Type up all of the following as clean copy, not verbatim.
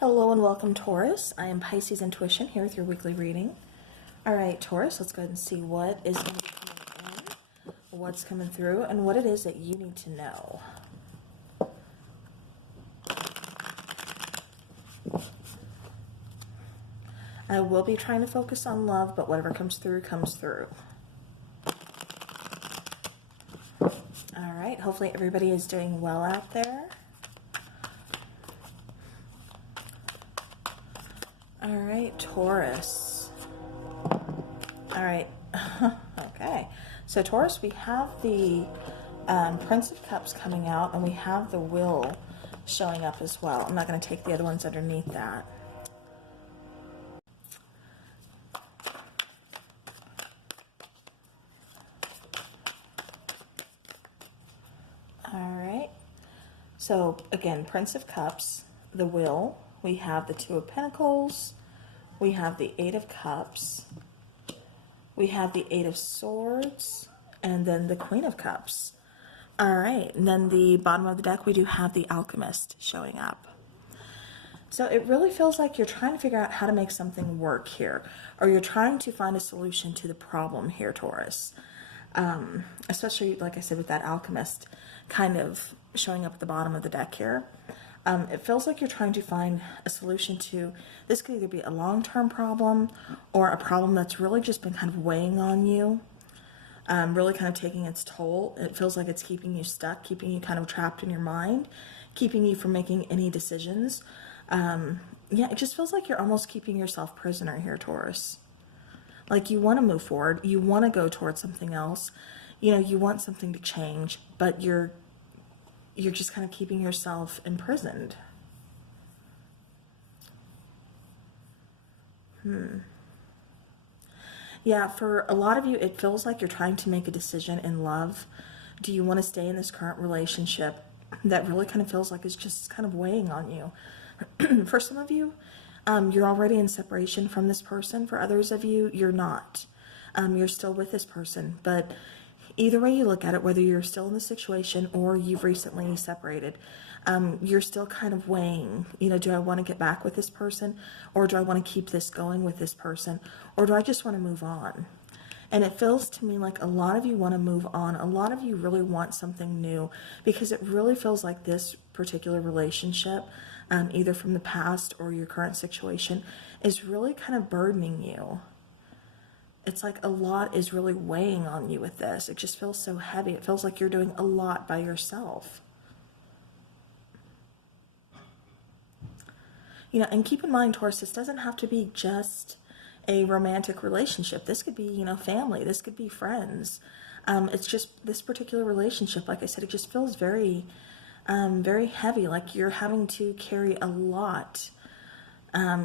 Hello and welcome, Taurus. I am Pisces Intuition here with your weekly reading. All right, Taurus, let's go ahead and see what is going to be coming in, what's coming through, and what it is that you need to know. I will be trying to focus on love, but whatever comes through, comes through. All right, hopefully everybody is doing well out there. All right, Taurus. All right. Okay. So, Taurus, we have the Prince of Cups coming out, and we have the Wheel showing up as well. I'm not going to take the other ones underneath that. All right. So, again, Prince of Cups, the Wheel. We have the Two of Pentacles. We have the Eight of Cups. We have the Eight of Swords. And then the Queen of Cups. All right. And then the bottom of the deck, we do have the Alchemist showing up. So it really feels like you're trying to figure out how to make something work here. Or you're trying to find a solution to the problem here, Taurus. Especially, like I said, with that Alchemist kind of showing up at the bottom of the deck here. It feels like you're trying to find a solution to, this could either be a long-term problem or a problem that's really just been kind of weighing on you, really kind of taking its toll. It feels like it's keeping you stuck, keeping you kind of trapped in your mind, keeping you from making any decisions. Yeah, it just feels like you're almost keeping yourself prisoner here, Taurus. Like you want to move forward, you want to go towards something else, you know, you want something to change, but you're just kind of keeping yourself imprisoned. Yeah, for a lot of you, it feels like you're trying to make a decision in love. Do you want to stay in this current relationship that really kind of feels like it's just kind of weighing on you? For some of you, you're already in separation from this person. For others of you, you're not. You're still with this person, but either way you look at it, whether you're still in the situation or you've recently separated, you're still kind of weighing, you know, do I want to get back with this person, or do I want to keep this going with this person, or do I just want to move on? And it feels to me like a lot of you want to move on. A lot of you really want something new, because it really feels like this particular relationship, either from the past or your current situation, is really kind of burdening you. It's like a lot is really weighing on you with this. It just feels so heavy. It feels like you're doing a lot by yourself. You know, and keep in mind, Taurus, this doesn't have to be just a romantic relationship. This could be, you know, family. This could be friends. It's just this particular relationship, like I said, it just feels very, very heavy. Like you're having to carry a lot.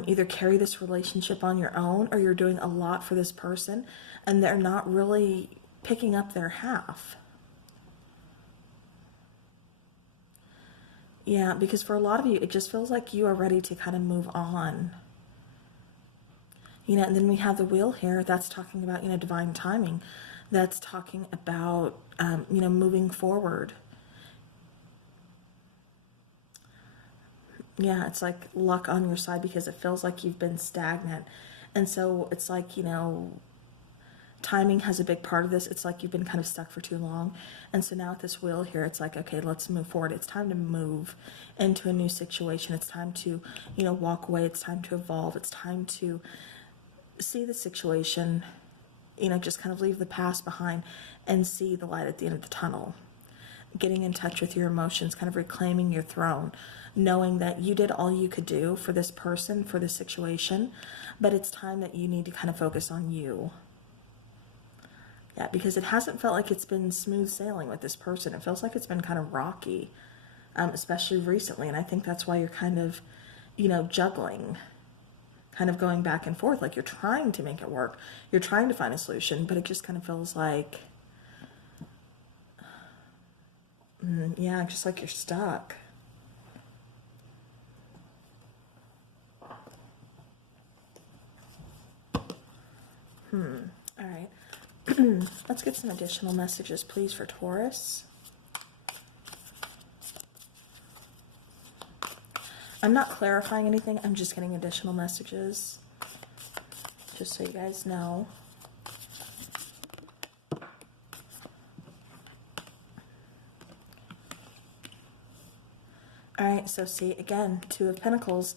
Either carry this relationship on your own, or you're doing a lot for this person and they're not really picking up their half. Yeah, because for a lot of you, it just feels like you are ready to kind of move on. You know, and then we have the Wheel here that's talking about, you know, divine timing. That's talking about, you know, moving forward. Yeah, it's like luck on your side, because it feels like you've been stagnant. And so it's like, you know, timing has a big part of this. It's like you've been kind of stuck for too long. And so now with this Wheel here, it's like, okay, let's move forward. It's time to move into a new situation. It's time to, you know, walk away. It's time to evolve. It's time to see the situation, you know, just kind of leave the past behind and see the light at the end of the tunnel. Getting in touch with your emotions, kind of reclaiming your throne, knowing that you did all you could do for this person, for this situation, but it's time that you need to kind of focus on you. Yeah, because it hasn't felt like it's been smooth sailing with this person. It feels like it's been kind of rocky, especially recently, and I think that's why you're kind of, you know, juggling, kind of going back and forth, like you're trying to make it work. You're trying to find a solution, but it just kind of feels like, yeah, just like you're stuck. All right. Let's get some additional messages, please, for Taurus. I'm not clarifying anything. I'm just getting additional messages, just so you guys know. All right, so see, again, Two of Pentacles.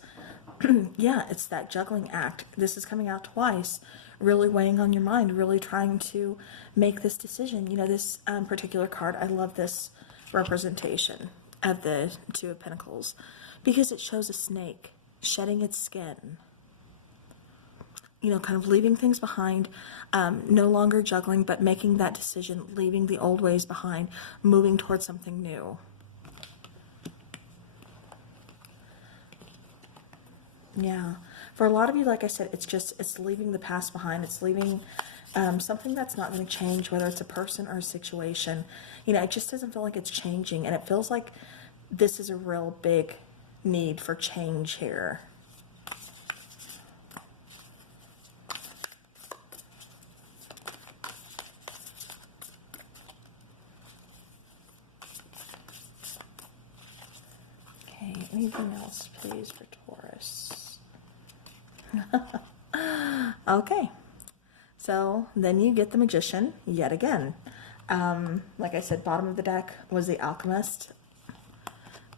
Yeah, it's that juggling act. This is coming out twice, really weighing on your mind, really trying to make this decision. You know, this particular card, I love this representation of the Two of Pentacles because it shows a snake shedding its skin. You know, kind of leaving things behind, no longer juggling, but making that decision, leaving the old ways behind, moving towards something new. Yeah, for a lot of you, like I said, it's leaving the past behind. It's leaving something that's not going to change, whether it's a person or a situation. You know, it just doesn't feel like it's changing, and it feels like this is a real big need for change here. Okay, anything else, please, for Taurus? Okay, so then you get the Magician yet again. Like I said, bottom of the deck was the Alchemist,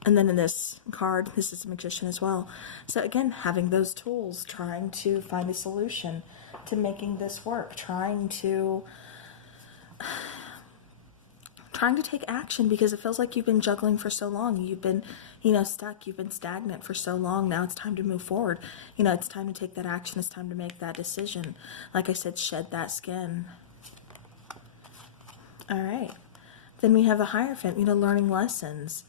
and then in this card, this is the Magician as well. So again, having those tools, trying to find a solution to making this work, trying to take action, because it feels like you've been juggling for so long. You've been, you know, stuck. You've been stagnant for so long. Now it's time to move forward. You know, it's time to take that action. It's time to make that decision. Like I said, shed that skin. All right. Then we have a Hierophant, you know, learning lessons.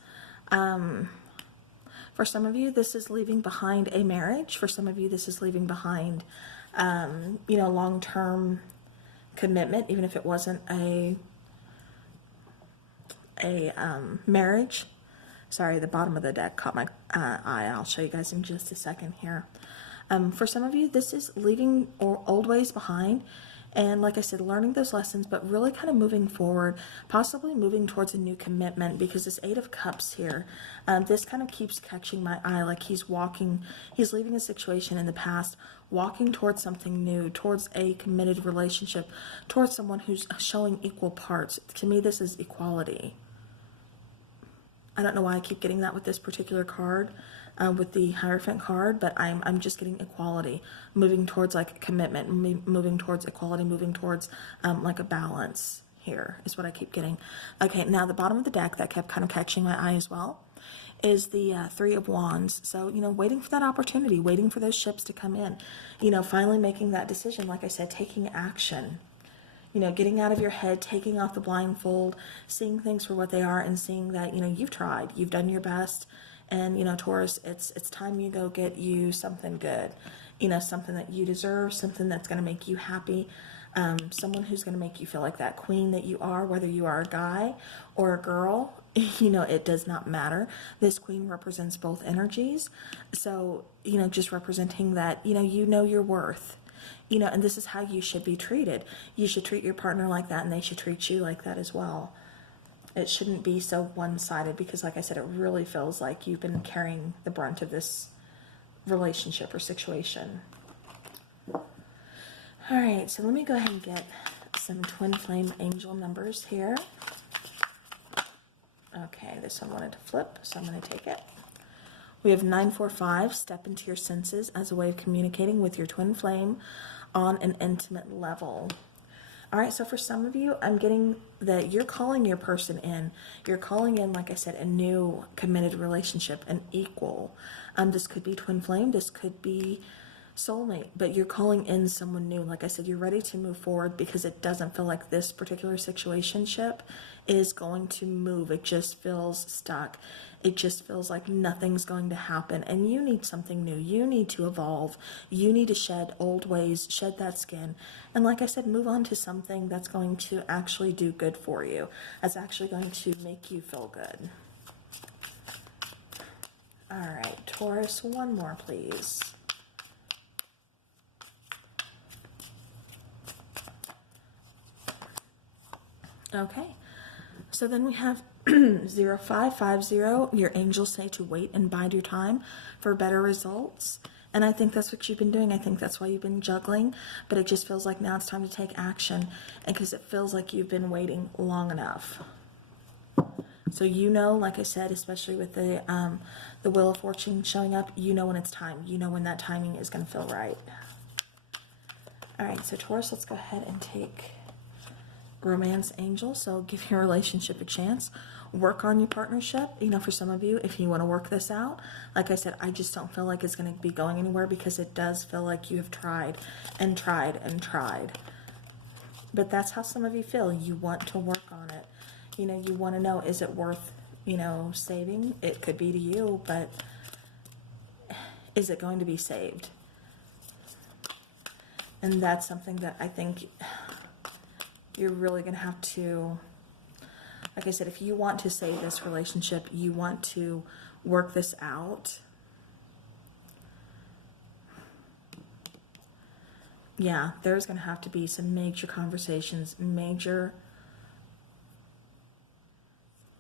For some of you, this is leaving behind a marriage. For some of you, this is leaving behind, you know, long-term commitment, even if it wasn't a marriage. Sorry, the bottom of the deck caught my eye. I'll show you guys in just a second here. For some of you, this is leaving old ways behind, and like I said, learning those lessons, but really kind of moving forward, possibly moving towards a new commitment, because this Eight of Cups here, this kind of keeps catching my eye, like he's leaving a situation in the past, walking towards something new, towards a committed relationship, towards someone who's showing equal parts. To me, this is equality. I don't know why I keep getting that with this particular card, with the Hierophant card, but I'm just getting equality, moving towards like commitment, moving towards equality, moving towards like a balance here is what I keep getting. Okay, now the bottom of the deck that kept kind of catching my eye as well is the Three of Wands. So, you know, waiting for that opportunity, waiting for those ships to come in, you know, finally making that decision, like I said, taking action. You know, getting out of your head, taking off the blindfold, seeing things for what they are, and seeing that, you know, you've tried, you've done your best, and, you know, Taurus, it's time you go get you something good, you know, something that you deserve, something that's going to make you happy, someone who's going to make you feel like that queen that you are, whether you are a guy or a girl, you know, it does not matter. This queen represents both energies, so, you know, just representing that, you know your worth. You know, and this is how you should be treated. You should treat your partner like that, and they should treat you like that as well. It shouldn't be so one-sided, because like I said, it really feels like you've been carrying the brunt of this relationship or situation. All right, so let me go ahead and get some twin flame angel numbers here. Okay, this one wanted to flip, so I'm going to take it. We have 945, step into your senses as a way of communicating with your twin flame on an intimate level. All right, so for some of you, I'm getting that you're calling your person in. You're calling in, like I said, a new committed relationship, an equal. This could be twin flame, this could be soulmate, but you're calling in someone new. Like I said, you're ready to move forward, because it doesn't feel like this particular situationship is going to move. It just feels stuck. It just feels like nothing's going to happen, and you need something new. You need to evolve. You need to shed old ways, shed that skin, and like I said, move on to something that's going to actually do good for you, that's actually going to make you feel good. All right, Taurus, one more, please. Okay, so then we have 0550, your angels say to wait and bide your time for better results. And I think that's what you've been doing. I think that's why you've been juggling, but it just feels like now it's time to take action, and because it feels like you've been waiting long enough. So you know, like I said, especially with the Wheel of Fortune showing up, you know when it's time. You know when that timing is going to feel right. All right, so Taurus, let's go ahead and take Romance Angel. So give your relationship a chance. Work on your partnership. You know, for some of you, if you want to work this out, like I said, I just don't feel like it's going to be going anywhere, because it does feel like you have tried and tried and tried. But that's how some of you feel. You want to work on it. You know, you want to know, is it worth, you know, saving? It could be to you, but is it going to be saved? And that's something that I think you're really going to have to, like I said, if you want to save this relationship, you want to work this out. Yeah, there's going to have to be some major conversations, major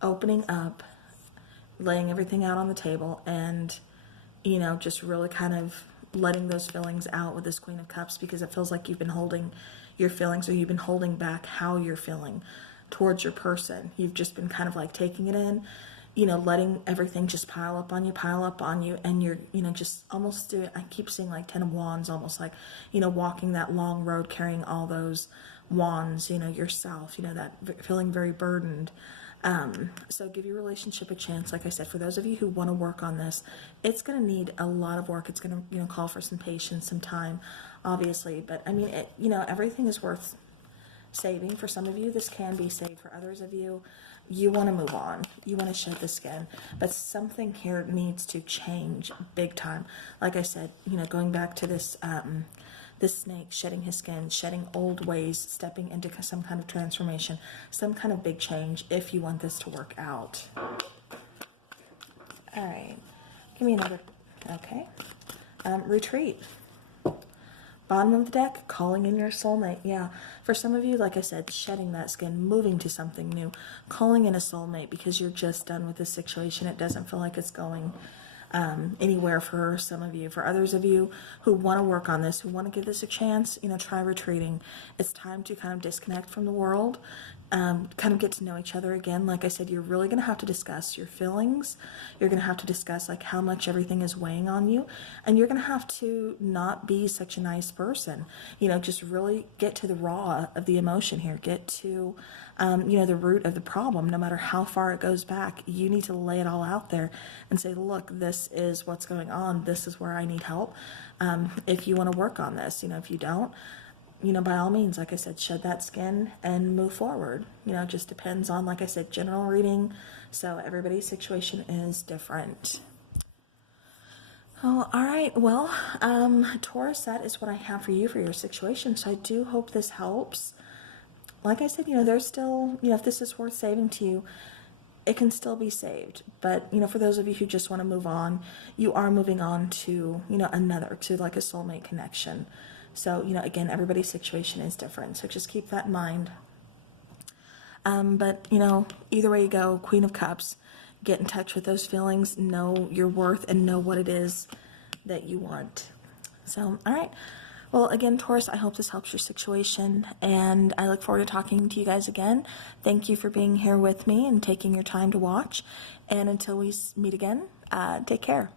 opening up, laying everything out on the table, and, you know, just really kind of letting those feelings out with this Queen of Cups, because it feels like you've been holding your feelings, or you've been holding back how you're feeling towards your person. You've just been kind of like taking it in, you know, letting everything just pile up on you, and you're, you know, just almost doing, I keep seeing like 10 of Wands, almost like, you know, walking that long road, carrying all those wands, you know, yourself, you know, that feeling very burdened. So give your relationship a chance. Like I said, for those of you who want to work on this, it's going to need a lot of work. It's going to, you know, call for some patience, some time, obviously. But I mean, it, you know, everything is worth saving. For some of you, this can be saved. For others of you, you want to move on. You want to shed the skin. But something here needs to change big time. Like I said, you know, going back to this, this snake shedding his skin, shedding old ways, stepping into some kind of transformation, some kind of big change, if you want this to work out. All right, give me another. Okay, retreat. Bottom of the deck, calling in your soulmate. Yeah, for some of you, like I said, shedding that skin, moving to something new, calling in a soulmate because you're just done with this situation. It doesn't feel like it's going anywhere for some of you. For others of you who want to work on this, who want to give this a chance, you know, try retreating. It's time to kind of disconnect from the world, kind of get to know each other again. Like I said, you're really going to have to discuss your feelings. You're going to have to discuss like how much everything is weighing on you, and you're going to have to not be such a nice person. You know, just really get to the raw of the emotion here. Get to you know, the root of the problem. No matter how far it goes back, you need to lay it all out there and say, look, this is what's going on. This is where I need help. If you want to work on this, you know, if you don't, you know, by all means, like I said, shed that skin and move forward. You know, it just depends on, like I said, general reading. So everybody's situation is different. Oh, all right. Well, Taurus, that is what I have for you for your situation. So I do hope this helps. Like I said, you know, there's still, you know, if this is worth saving to you, it can still be saved. But, you know, for those of you who just want to move on, you are moving on to, you know, to like a soulmate connection. So, you know, again, everybody's situation is different. So just keep that in mind. But, you know, either way you go, Queen of Cups, get in touch with those feelings, know your worth, and know what it is that you want. So, all right. Well, again, Taurus, I hope this helps your situation, and I look forward to talking to you guys again. Thank you for being here with me and taking your time to watch. And until we meet again, take care.